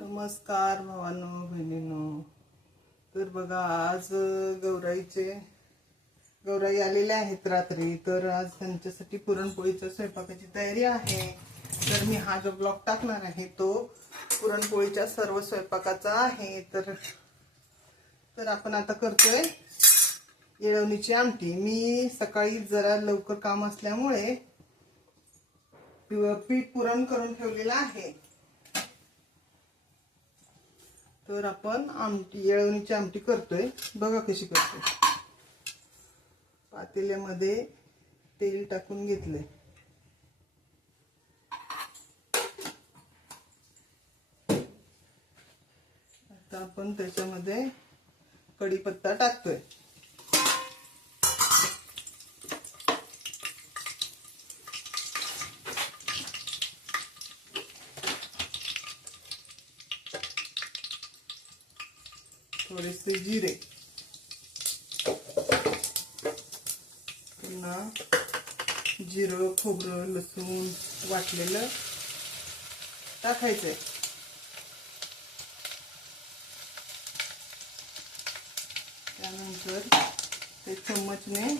नमस्कार भावानो बहिणीनो. तर बघा आज गौराईचे गौराई आलेल्या आहेत रात्री. तर आज त्यांच्यासाठी पुरणपोळीच्या स्वयंपाकाची तयारी आहे. तर मी हा जो ब्लॉग टाकणार आहे तो पुरणपोळीच्या सर्व स्वयंपाकाचा आहे. तर तर आपण आता करतोय येळवणीची आमटी. मी सकाळी जरा लवकर काम असल्यामुळे पीठ पुरण करून ठेवलेलं आहे. तर आपण आमटी येळवणीची आमटी करतोय. बघा कशी करतोय. पातेल्यामध्ये तेल टाकून घेतले आता आपण त्याच्यामध्ये कढीपत्ता टाकतोय. थोडेसे जिरे पुन्हा जिरं खोबरं लसूण वाटलेलं टाकायचंय. त्यानंतर ते चम्मचने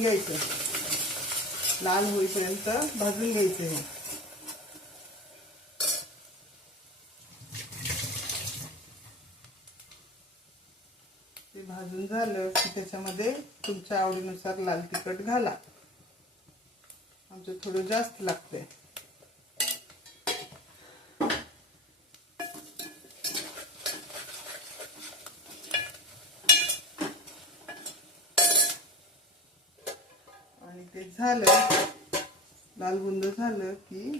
घ्यायचं. लाल होईपर्यंत भाजून घ्यायचं हे ते भाजून झालं की त्याच्यामध्ये तुमच्या आवडीनुसार लाल तिखट घाला. आमचं थोडं जास्त लागतंय. आणि ते झालं लाल बुंद झालं की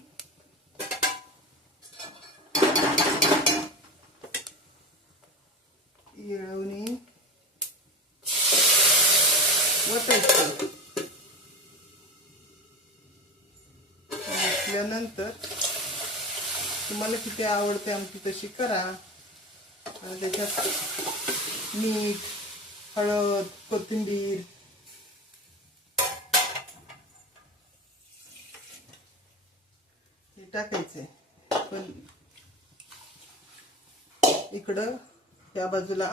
तुम्हाला किती आवडते आमची तशी करा. आणि त्याच्यात मीठ हळद कोथिंबीर. हे टाकायचे पण इकडं या बाजूला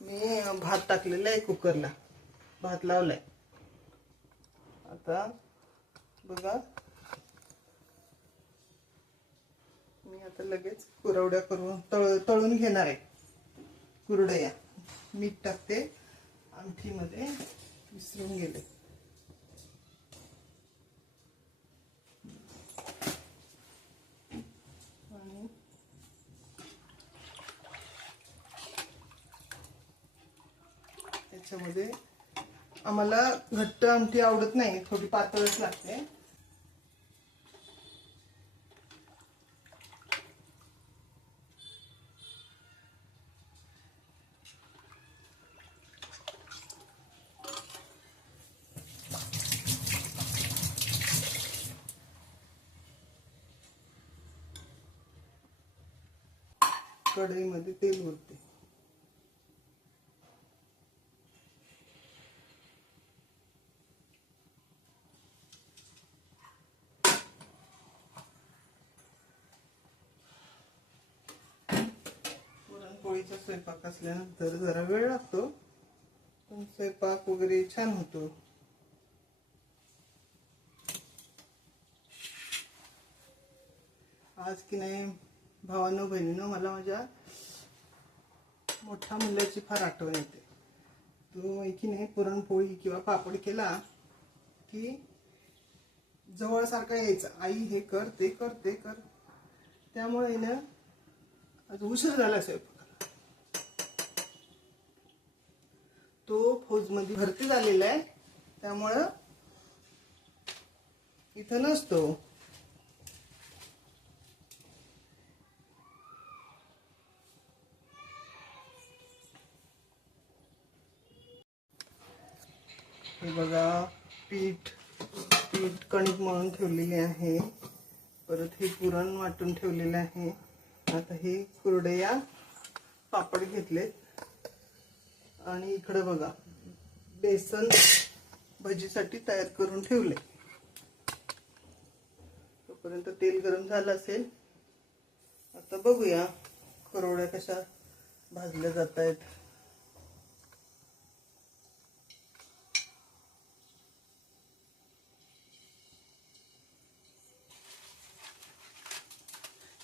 मी भात टाकलेला आहे कुकरला. भात लावलाय. आता बघा. मी आता लगेच कुरवड्या करून तळ तळून घेणार आहे. कुरडया. मीठ टाकते. आमटीमध्ये विसरून गेले. आणि त्याच्यामध्ये आम्हाला घट्ट आमटी आवडत नाही. थोडी पातळच लागते. कढईमध्ये तेल उरते पुरणपोळीचा स्वयंपाक असल्यानंतर जरा वेळ लागतो पण स्वयंपाक वगैरे छान होतो. आज की नाही भावानो बहिणीनं मला माझ्या मोठ्या मुलाची फार आठवण येते. तो की नाही पुरणपोळी किंवा पापड केला की जवळसारखा यायचा. आई हे कर ते कर ते कर. त्यामुळे ना आज उशीर झाला स्वयंपाकाला. तो फौजमध्ये भरती झालेला आहे. त्यामुळं इथं नसतो. हे बघा पीठ पीठ कणिक मळून ठेवलेली आहे. परत हे पुरण वाटून ठेवलेलं आहे. आता हे कुरडया पापड घेतलेत. आणि इकडं बघा बेसन भजीसाठी तयार करून ठेवले. तोपर्यंत तेल गरम झालं असेल. आता बघूया करोड्या कशा भाजल्या जात आहेत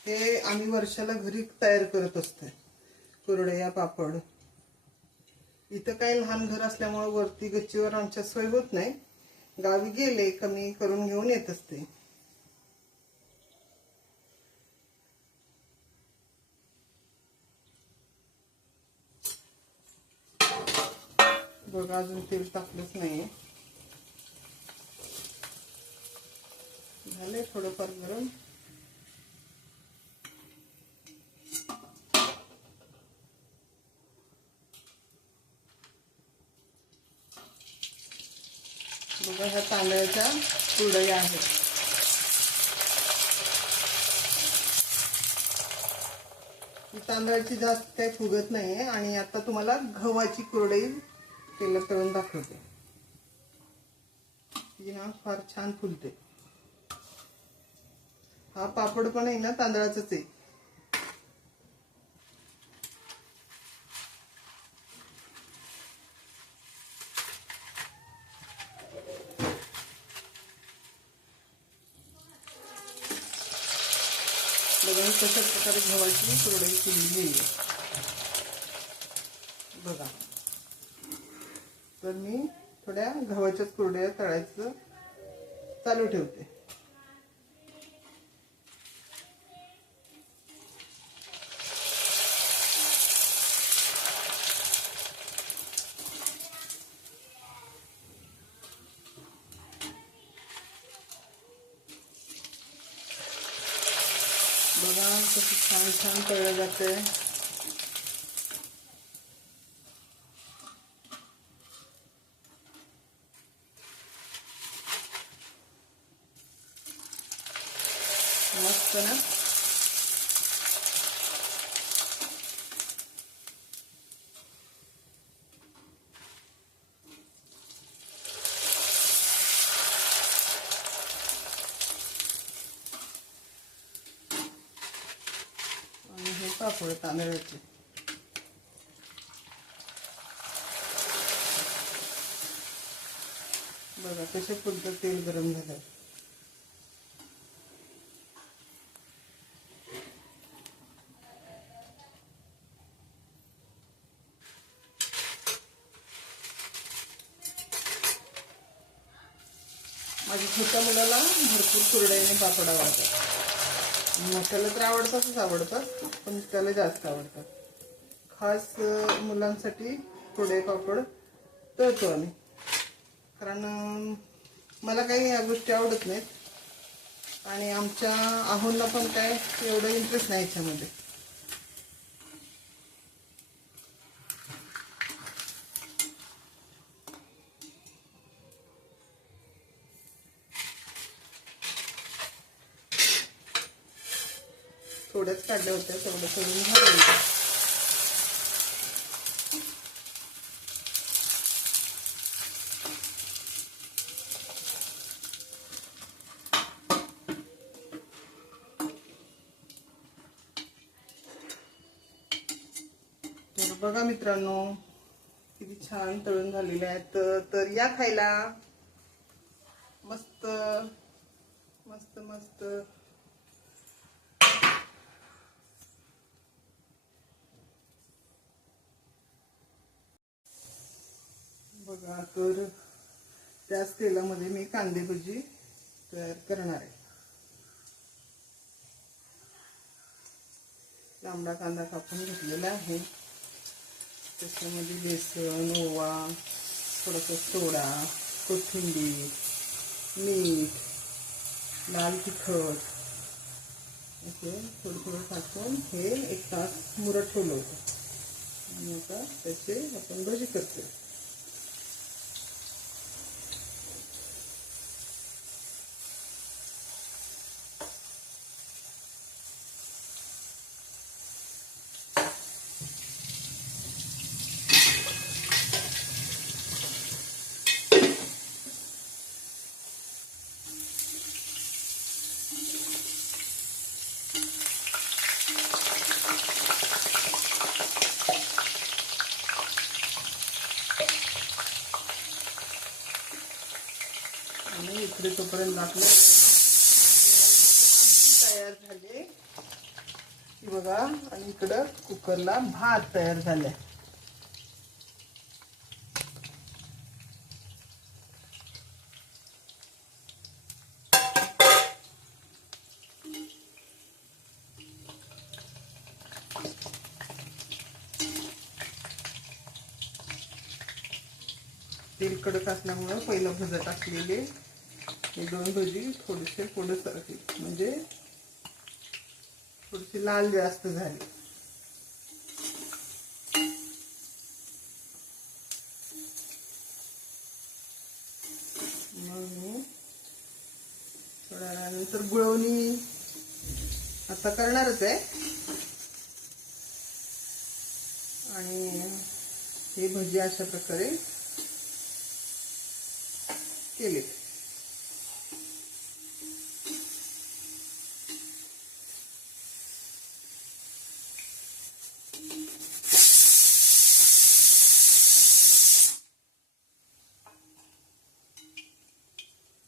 हे आम्ही वर्षाला घरी तयार करत असते कुरडया पापड. इथं काही लहान घर असल्यामुळे वरती गच्चीवर आमच्या सोय होत नाही. गावी गेले कमी करून घेऊन येत असते. बघा अजून तेल टाकलंच नाहीये. झालंय थोडंफार गरम. बघा ह्या तांदळाच्या कुरडया आहेत. तांदळाची जास्त काही फुगत नाही आहे आणि आता तुम्हाला गव्हाची कुरडई तेलात तळून दाखवते. ती ना फार छान फुलते. हा पापड पण आहे ना तांदळाचाच आहे. बघा कशा प्रकारे गव्हाची कुरडई केलेली आहे. बघा. तर मी थोड्या गव्हाच्याच कुरड्या तळायचं चालू ठेवते बघा कसं छान छान तळलं जाते आहे ना आणि हे तांदळाचे बघा कसे फुलतं तेल गरम झालं माझ्या छोट्या मुलाला भरपूर कुरड्याने पापडा आवडतात मोठ्याला तर आवडतातच आवडतात पण त्याला जास्त आवडतात. खास मुलांसाठी थोडे पापड तळतो आम्ही. कारण मला काही या गोष्टी आवडत नाहीत. आणि आमच्या आहोंना पण काय एवढं इंटरेस्ट नाही याच्यामध्ये. थोड्याच काढलं होत्या तेवढं करून घालून तर बघा मित्रांनो किती छान तळून झालेले आहेत. तर या खायला मस्त मस्त मस्त. बघा तर त्याच तेलामध्ये मी कांदे भजी तयार करणार आहे. लांबडा कांदा कापून घेतलेला आहे. त्याच्यामध्ये बेसन ओवा थोडासा सोडा कोथिंबीर मीठ लाल तिखट असे थोडं थोडं टाकून हे एक तास मुरत ठेवलं होतं. आणि आता त्याचे आपण भजी करतो इकडे तोपर्यंत आपलं आमटी तयार झाले. की बघा आणि इकडं कुकरला भात तयार झालाय. तेल कडक असल्यामुळं पहिलं भजत असलेले हे दोन भजी थोडेसे पुढे सरकले म्हणजे थोडीशी लाल जास्त झाली. मग मी थोड्या वेळानंतर गुळवणी आता करणारच आहे. आणि हे भजी अशा प्रकारे केले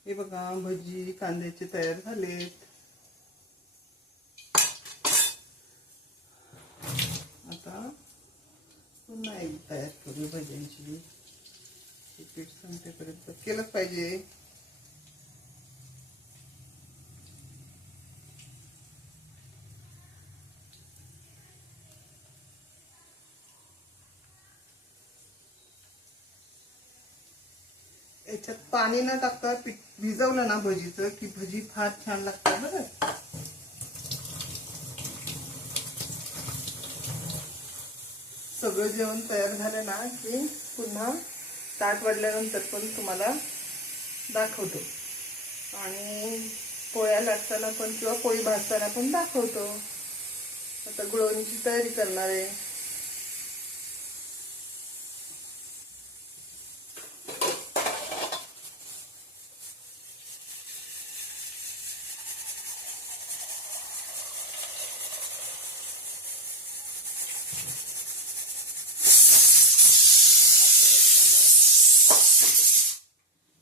हे बघा भजी कांद्याचे तयार झालेत. आता पुन्हा एक तयार करू भज्यांची. पीठ संपेपर्यंत केलंच पाहिजे. याच्यात पाणी न टाकता पीठ भिजवलं ना भजीचं की भजी फार छान लागते बरं. सगळं जेवण तयार झालं ना की पुन्हा ताट वाढल्यानंतर पण तुम्हाला दाखवतो. आणि पोळ्या लागताना पण किंवा पोळी भाजताना पण दाखवतो. आता गुळवणीची तयारी करणार आहे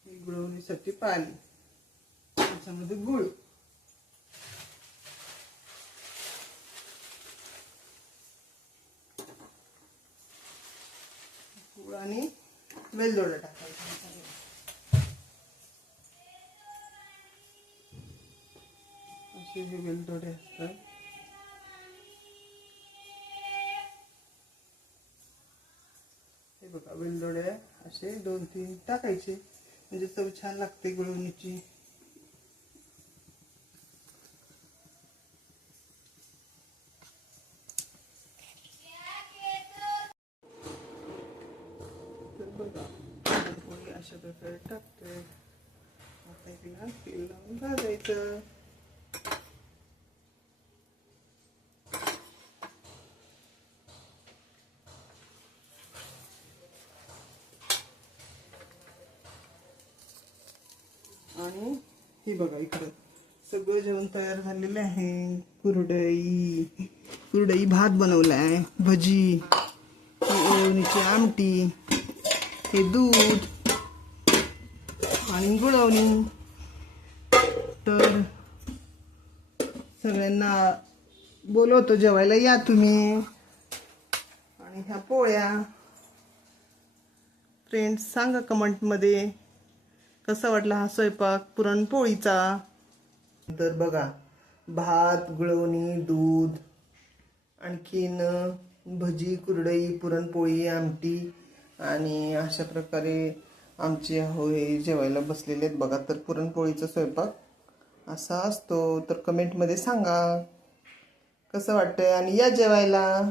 ही गुळवणीसाठी पाणी त्याच्यामध्ये गुळ गुळ आणि वेलदोडा टाकायचा असे हे वेलदोडे असतात हे बघा वेलदोडे असे दोन तीन टाकायचे म्हणजे चव छान लागते गुळवणीची तर बघा अशा प्रकारे टाकतोय. आता तिला तेल लावून भाजायचं. आणि हे बघा इकडं. सगळं जेवण तयार झालेलं आहे. कुरडई कुरडई भात बनवलाय भजी ओळणीची आमटी हे दूध आणि गुळवणी. तर सगळ्यांना बोलवतो जेवायला या तुम्ही. आणि ह्या पोळ्या. फ्रेंड्स सांगा कमेंटमध्ये कसा वाटला हा स्वयंपाक? पुरणपोळीचा? तर बघा भात गुळवणी दूध आणखीन भजी कुरडई पुरणपोळी आमटी आणि अशा प्रकारे आमचे होय जेवायला बसलेले आहेत बघा. तर पुरणपोळीचा स्वयंपाक असा असतो. तर कमेंटमध्ये सांगा. कसं वाटतंय? आणि या जेवायला?